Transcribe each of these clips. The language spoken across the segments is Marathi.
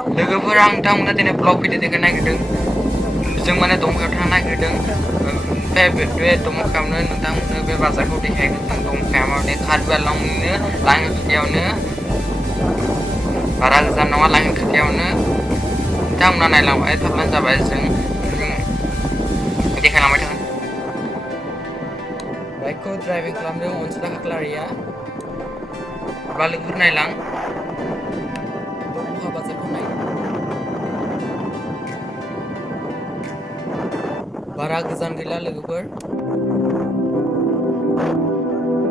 लोगोफोरा नोंथांमोना दिनै ब्लग भिडिअ देखो नागिरदों जों माने दमखायाव थांनो नागिरदों ओमफ्राय बे दमखायावनो नोंथांमोननो बे बाजारखौ देखायगोन जों दमखाया माने कार्बि आंलंनिनो लांगोन खाथियावनो बारा गोजान नङा लांगोन खाथियावनो नोंथांमोना नायलांबाय थाब्लानो जाबाय जों देखायलांबाय थागोन बाइकखौ ड्राइभिं खालामदों अनसुला खाख्लारिया अब्ला लोगोफोर नायलां दमखा बाजारखौ नाय बारा गोजान गैला लोगोफोर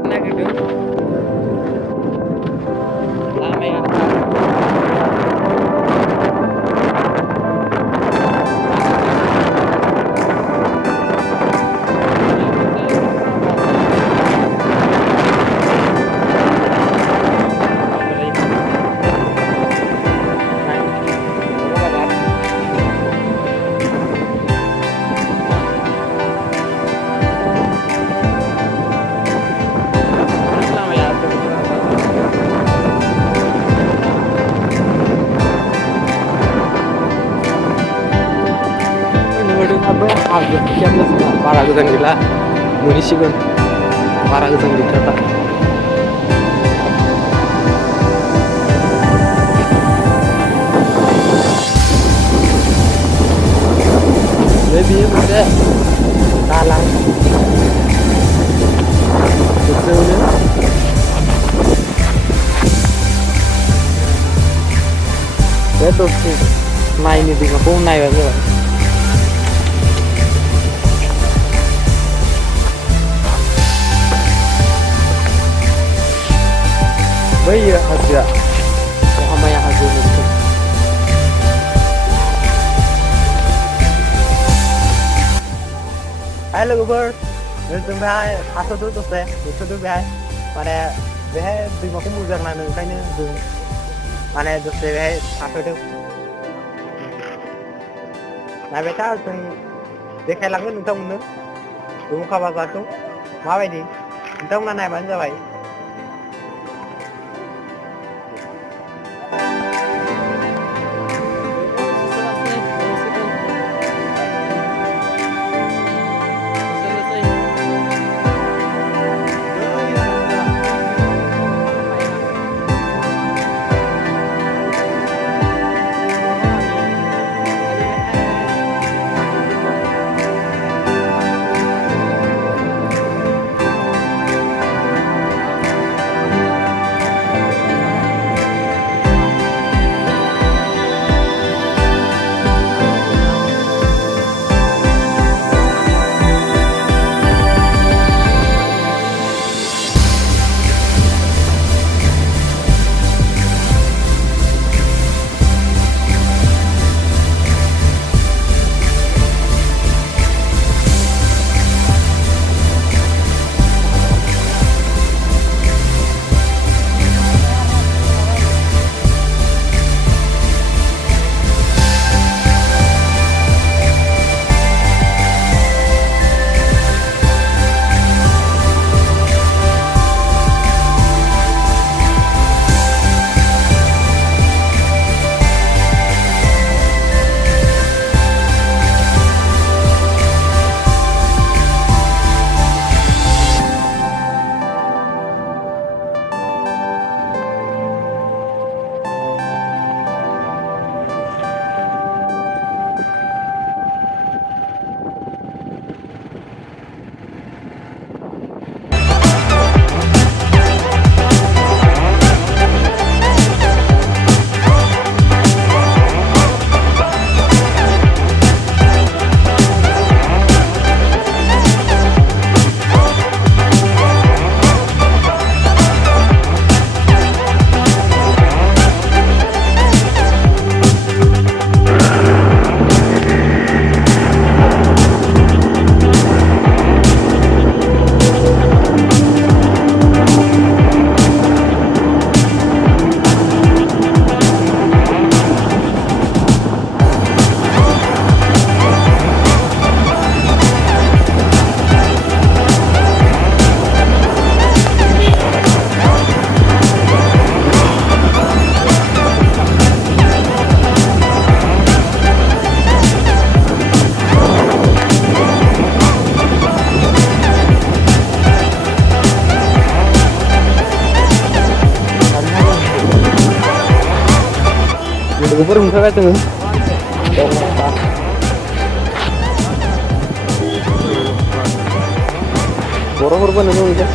नागिरदों लामाया बारा गोजान गैला मोनहैसिगोन बारा गोजान गैथारला बेयो मोनसे दालां गोजौनो बे दसे नायनो दैमाखौ नायबानो जाबाय बैयो हाजोआ महामाया हाजो मोनसे हाय लोगोफोर जों बेहाय थाथ'दो दसे नेथ'दो बेहाय माने बेहाय दैमाखौ मोजां नाङो ओंखायनो जों माने दसे बेहाय थाथ'दो नायबाय था जों देखायलांगोन नोंथांमोननो दमखा बाजारखौ माबायदि नोंथांमोना नायबानो जाबाय लोगोफोर ओंखारबाय दोङो बर'फोरबो नुनो मोनदों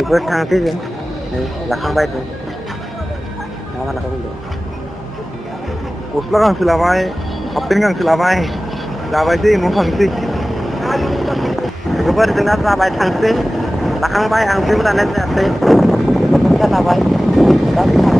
बेफोर थांसै जों लाखांबाय जों मा मा लाखांबाय गस्ला गांसे लाबाय हाफपेन्ट गांसे लाबाय जाबायसै न'आव थांसै लोगोफोर जोंना जाबाय थांसै लाखांबाय आं जेबो लानाय जायासै लाबाय दा